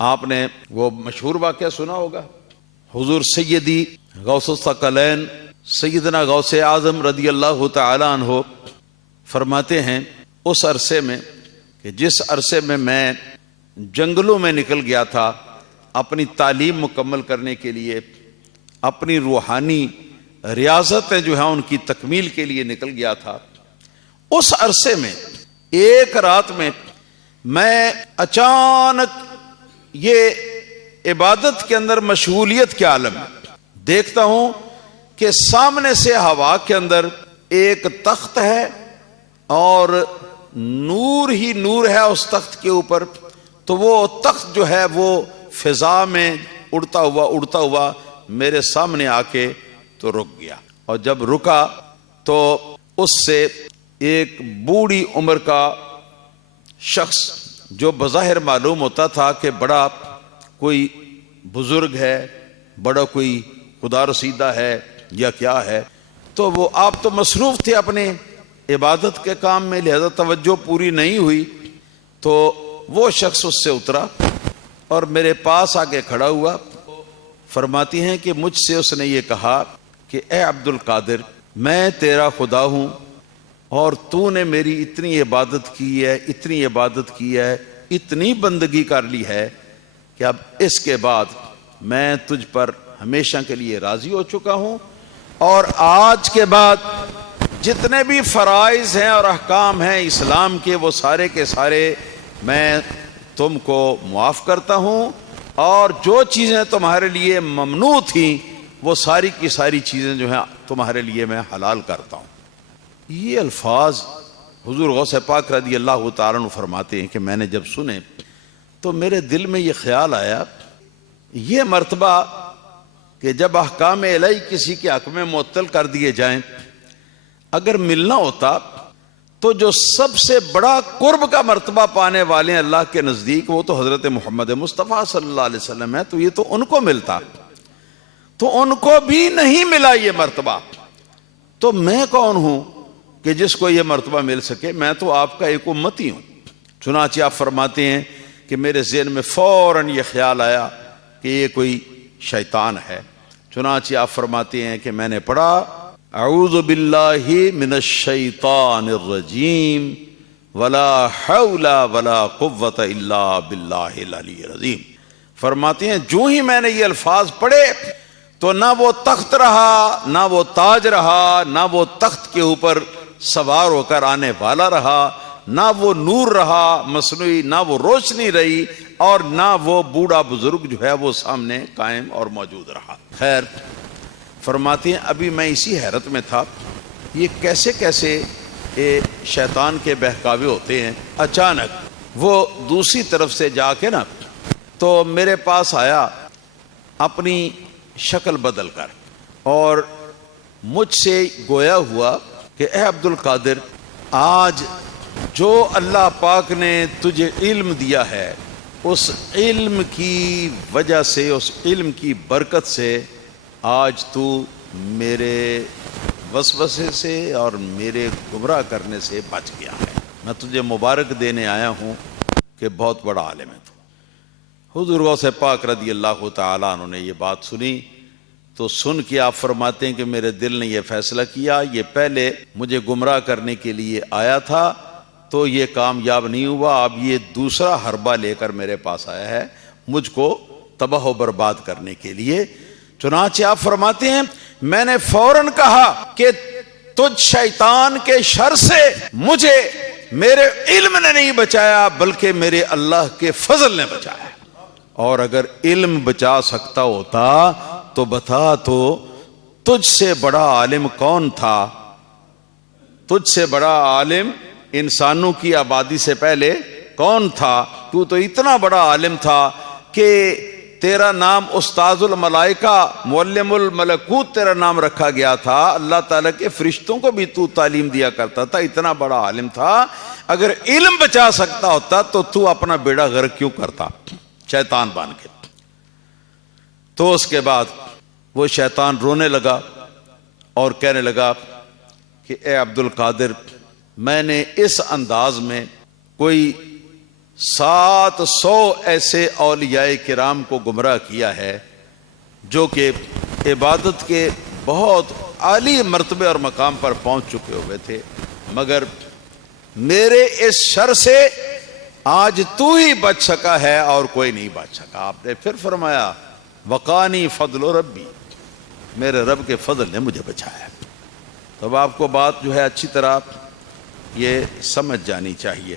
آپ نے وہ مشہور واقعہ سنا ہوگا، حضور سیدی غوث الثقلین سیدنا غوث اعظم رضی اللہ تعالی عنہ فرماتے ہیں اس عرصے میں کہ جس عرصے میں میں جنگلوں میں نکل گیا تھا اپنی تعلیم مکمل کرنے کے لیے، اپنی روحانی ریاضتیں جو ہیں ان کی تکمیل کے لیے نکل گیا تھا، اس عرصے میں ایک رات میں اچانک یہ عبادت کے اندر مشغولیت کے عالم میں دیکھتا ہوں کہ سامنے سے ہوا کے اندر ایک تخت ہے اور نور ہی نور ہے اس تخت کے اوپر، تو وہ تخت جو ہے وہ فضا میں اڑتا ہوا میرے سامنے آ کے تو رک گیا، اور جب رکا تو اس سے ایک بوڑھی عمر کا شخص جو بظاہر معلوم ہوتا تھا کہ بڑا کوئی بزرگ ہے، بڑا کوئی خدا رسیدہ ہے یا کیا ہے، تو وہ آپ تو مصروف تھے اپنے عبادت کے کام میں، لہذا توجہ پوری نہیں ہوئی، تو وہ شخص اس سے اترا اور میرے پاس آگے کھڑا ہوا۔ فرماتی ہیں کہ مجھ سے اس نے یہ کہا کہ اے عبد القادر، میں تیرا خدا ہوں اور تو نے میری اتنی عبادت کی ہے، اتنی عبادت کی ہے، اتنی بندگی کر لی ہے کہ اب اس کے بعد میں تجھ پر ہمیشہ کے لیے راضی ہو چکا ہوں، اور آج کے بعد جتنے بھی فرائض ہیں اور احکام ہیں اسلام کے وہ سارے کے سارے میں تم کو معاف کرتا ہوں، اور جو چیزیں تمہارے لیے ممنوع تھیں وہ ساری کی ساری چیزیں جو ہیں تمہارے لیے میں حلال کرتا ہوں۔ یہ الفاظ حضور غوث پاک رضی اللہ تعالیٰ عنہ فرماتے ہیں کہ میں نے جب سنے تو میرے دل میں یہ خیال آیا، یہ مرتبہ کہ جب احکام الہی کسی کے حق میں معطل کر دیے جائیں، اگر ملنا ہوتا تو جو سب سے بڑا قرب کا مرتبہ پانے والے ہیں اللہ کے نزدیک وہ تو حضرت محمد مصطفیٰ صلی اللہ علیہ وسلم ہے، تو یہ تو ان کو ملتا، تو ان کو بھی نہیں ملا یہ مرتبہ، تو میں کون ہوں کہ جس کو یہ مرتبہ مل سکے؟ میں تو آپ کا ایک امتی ہوں۔ چنانچہ آپ فرماتے ہیں کہ میرے ذہن میں فوراً یہ خیال آیا کہ یہ کوئی شیطان ہے، چنانچہ آپ فرماتے ہیں کہ میں نے پڑھا اعوذ باللہ من الشیطان الرجیم ولا حول ولا قوة الا باللہ العلی العظیم۔ فرماتے ہیں جو ہی میں نے یہ الفاظ پڑھے تو نہ وہ تخت رہا، نہ وہ تاج رہا، نہ وہ تخت کے اوپر سوار ہو کر آنے والا رہا، نہ وہ نور رہا مصنوعی، نہ وہ روشنی رہی، اور نہ وہ بوڑھا بزرگ جو ہے وہ سامنے قائم اور موجود رہا۔ خیر، فرماتے ہیں ابھی میں اسی حیرت میں تھا یہ کیسے کیسے شیطان کے بہکاوے ہوتے ہیں۔ اچانک وہ دوسری طرف سے جا کے نا تو میرے پاس آیا اپنی شکل بدل کر، اور مجھ سے گویا ہوا کہ اے عبد القادر، آج جو اللہ پاک نے تجھے علم دیا ہے اس علم کی وجہ سے، اس علم کی برکت سے آج تو میرے وسوسے سے اور میرے گمراہ کرنے سے بچ گیا ہے۔ میں تجھے مبارک دینے آیا ہوں کہ بہت بڑا عالم ہے تو۔ حضور غوث پاک رضی اللہ تعالیٰ عنہ نے یہ بات سنی تو سن کے آپ فرماتے ہیں کہ میرے دل نے یہ فیصلہ کیا، یہ پہلے مجھے گمراہ کرنے کے لیے آیا تھا تو یہ کامیاب نہیں ہوا، اب یہ دوسرا حربہ لے کر میرے پاس آیا ہے مجھ کو تباہ و برباد کرنے کے لیے۔ چنانچہ آپ فرماتے ہیں میں نے فوراً کہا کہ تجھ شیطان کے شر سے مجھے میرے علم نے نہیں بچایا بلکہ میرے اللہ کے فضل نے بچایا، اور اگر علم بچا سکتا ہوتا تو بتا تو تجھ سے بڑا عالم کون تھا؟ تجھ سے بڑا عالم انسانوں کی آبادی سے پہلے کون تھا؟ تو اتنا بڑا عالم تھا کہ تیرا نام استاذ الملائکہ معلم الملکوت تیرا نام رکھا گیا تھا، اللہ تعالیٰ کے فرشتوں کو بھی تو تعلیم دیا کرتا تھا، اتنا بڑا عالم تھا، اگر علم بچا سکتا ہوتا تو اپنا بیڑا غرق کیوں کرتا شیطان بن کے؟ تو اس کے بعد وہ شیطان رونے لگا اور کہنے لگا کہ اے عبد القادر، میں نے اس انداز میں کوئی 700 ایسے اولیاء کرام کو گمراہ کیا ہے جو کہ عبادت کے بہت عالی مرتبے اور مقام پر پہنچ چکے ہوئے تھے، مگر میرے اس شر سے آج تو ہی بچ سکا ہے اور کوئی نہیں بچ سکا۔ آپ نے پھر فرمایا وقانی فضل ربی، میرے رب کے فضل نے مجھے بچایا۔ تو اب آپ کو بات جو ہے اچھی طرح یہ سمجھ جانی چاہیے۔